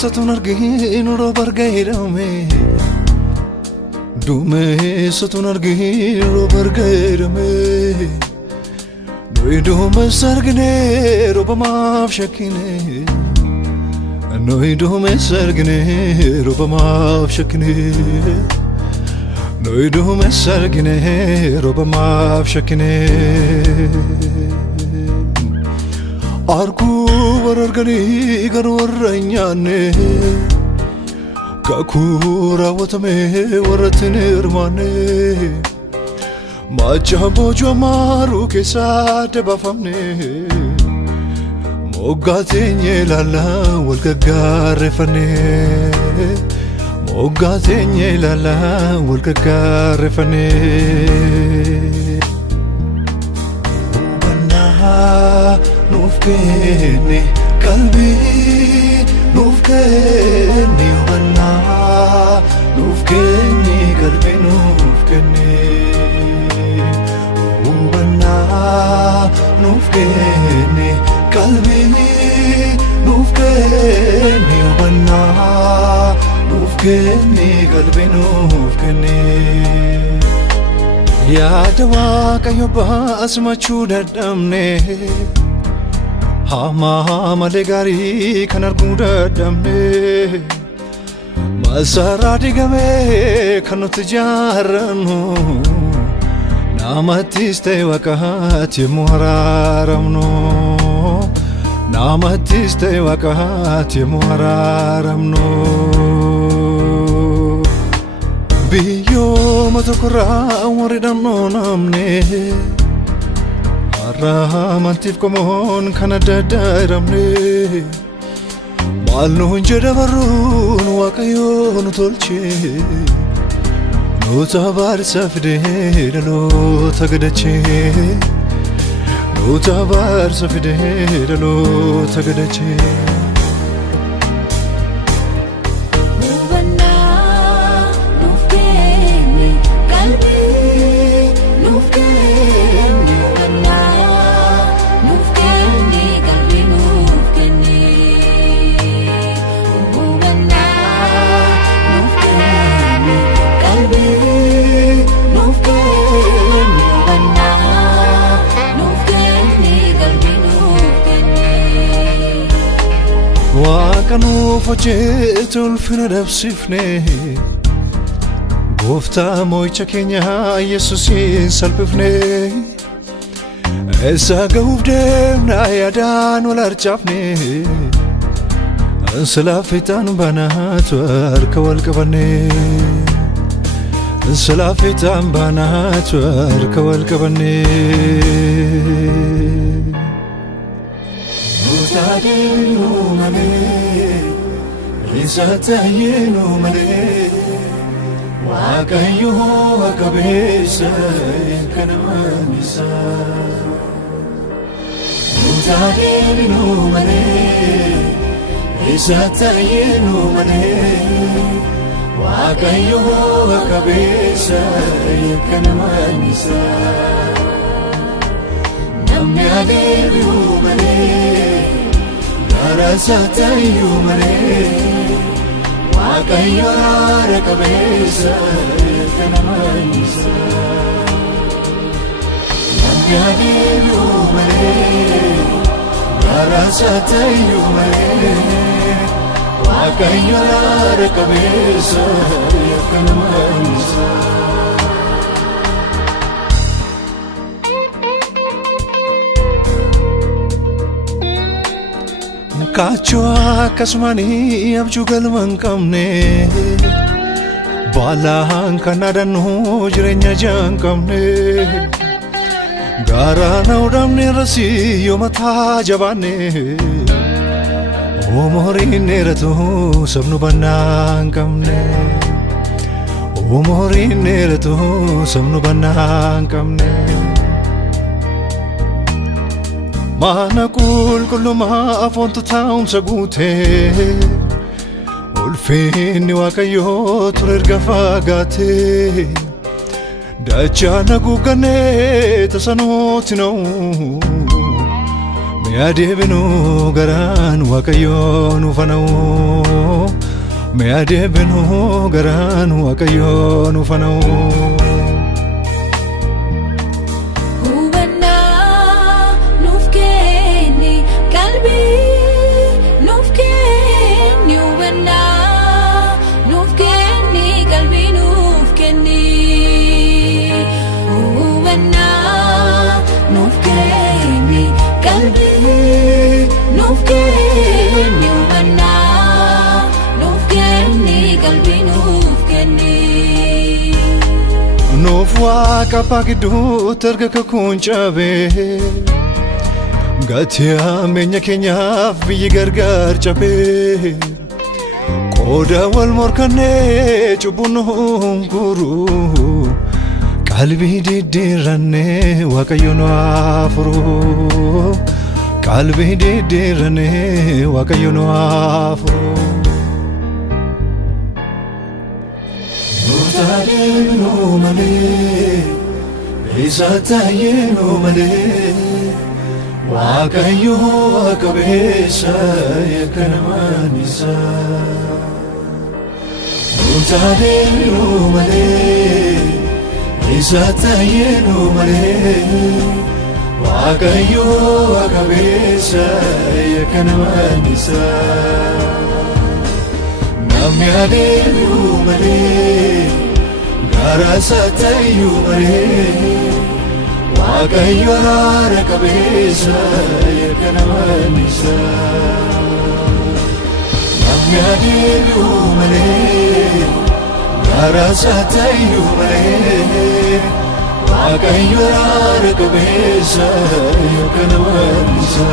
satun arginu robar gairame Dume satun arginu robar gairame Noi dume sargne robamaaf shakine Noi dume sargne robamaaf shakine Noi dume sargne robamaaf shakine Arku warargani garwaranyane Kakura watame waratinirmane Macha bojo maru kesa debafamne Mogatenye lala walgagarefane Mogatenye lala walgagarefane Nufkeni kalbi Nufkeni wana Nufkeni kalbi nufkeni Wana Nufkeni kalbi Nufkeni wana Nufkeni kalbi nufkeni Ya dawa kayo basmachu dadamne Hama malegari kanar kuda damne Masaradi game kanut jarano Namatiste wakati muhararamno Namatiste wakati muhararamno Biyo matokora waridano namne Rahamantif komon kanada dairamne Malnu hunjeda barun wakayo nutolche Nutabar safde dalo tagadache Nutabar safde dalo tagadache Wakanu fajetul finadab sifne Gofta moicha kenya Yesusin salpifne Esa gaufdem na yadan walarchafne Ansalafitan banat warka walqabane Ansalafitan banat warka walqabane Mutadinu male Risatayinu male Wakayu wakabesa kanamanisa Mutadinu male Risatayinu male Wakayu wakabesa kanamanisa Namni adeebiu malee Darasatayu malee Waaqayyo haara qabeessa kanamanisa Namni adeebiu malee Darasatayu malee Waaqayyo haara qabeessa kanamanisa Kachwa kasmani abju galman kamne Balaan kanadanu jirenya jang kamne Garana udamne rasi yomata jabane Omori neratu sabnu banang kamne Omori neratu sabnu banang kamne Mana kullu ma afontu taum sagute Ulfini wakayo turerga fagate Dachana gugane tasanoti no Meadebinu garan wakayon ufanau Meadebinu garan wakayon ufanau Hubanna nufkeni kalbi nufkeni hubanna nufkeni kalbi nufkeni hubanna nufkeni kalbi nufkeni hubanna nufkeni kalbi nufkeni Nufwa kapakidu terga kakunchabe Gatia menya kenya vi gargar chabe Koda wal morkane chubunu guru Kalbi didirane wakayono afro Kalbi didirane wakayono afro Nutadebnu male Isatayenu male Wakayo wakabesa yakanamanisa Nutadebnu male Isatayenu male Wakayo wakabesa yakanamanisa Namyadebnu male Garasatayu male Wakayo rakabesa yakanamanisa Namyadebnu male Garasatayu male Wakayo rakabesa yakanamanisa